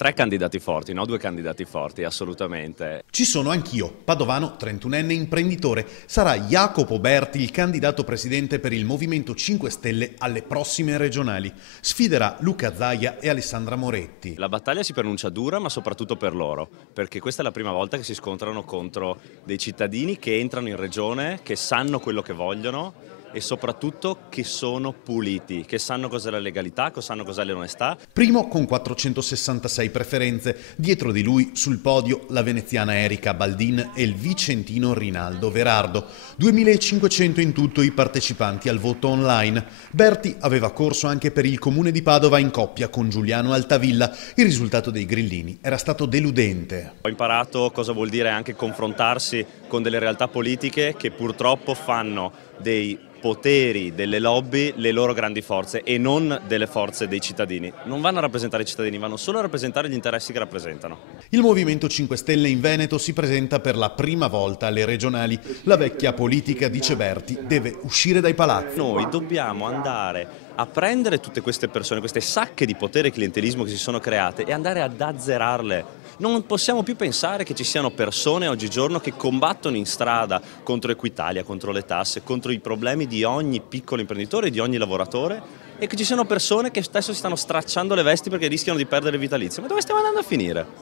Tre candidati forti, no? Due candidati forti, assolutamente. Ci sono anch'io, padovano, 31enne imprenditore. Sarà Jacopo Berti il candidato presidente per il Movimento 5 Stelle alle prossime regionali. Sfiderà Luca Zaia e Alessandra Moretti. La battaglia si pronuncia dura, ma soprattutto per loro, perché questa è la prima volta che si scontrano contro dei cittadini che entrano in regione, che sanno quello che vogliono e soprattutto che sono puliti, che sanno cos'è la legalità, che sanno cos'è l'onestà. Primo con 466 preferenze, dietro di lui sul podio la veneziana Erika Baldin e il vicentino Rinaldo Verardo. 2500 in tutto i partecipanti al voto online. Berti aveva corso anche per il comune di Padova in coppia con Giuliano Altavilla. Il risultato dei grillini era stato deludente. Ho imparato cosa vuol dire anche confrontarsi con delle realtà politiche che purtroppo fanno dei poteri, delle lobby, le loro grandi forze e non delle forze dei cittadini. Non vanno a rappresentare i cittadini, vanno solo a rappresentare gli interessi che rappresentano. Il Movimento 5 Stelle in Veneto si presenta per la prima volta alle regionali. La vecchia politica, dice Berti, deve uscire dai palazzi. Noi dobbiamo andare a prendere tutte queste persone, queste sacche di potere e clientelismo che si sono create e andare ad azzerarle. Non possiamo più pensare che ci siano persone oggigiorno che combattono in strada contro Equitalia, contro le tasse, contro i problemi di ogni piccolo imprenditore, di ogni lavoratore e che ci siano persone che spesso si stanno stracciando le vesti perché rischiano di perdere il vitalizio. Ma dove stiamo andando a finire?